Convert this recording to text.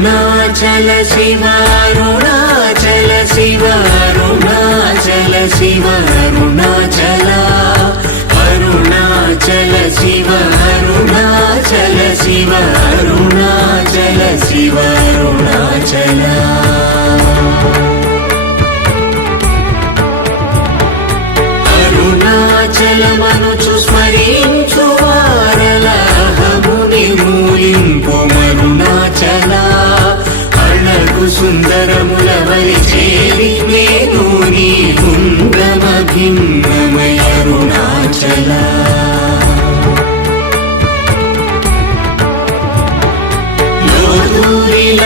అరుణాచల శివ అరుణాచల శివ అరుణాచల శివ అరుణాచల అరుణాచల శివ అరుణాచల శివ అరుణాచల శివ అరుణాచల అరుణాచలమనుచు స్మరించు వారలహము నిర్మూలింపు మరుణాచల అళ్ళకు సుందరముల వలి చేరి నేను నీ గుండమ భిన్నమయ అరుణాచల లోదూరిల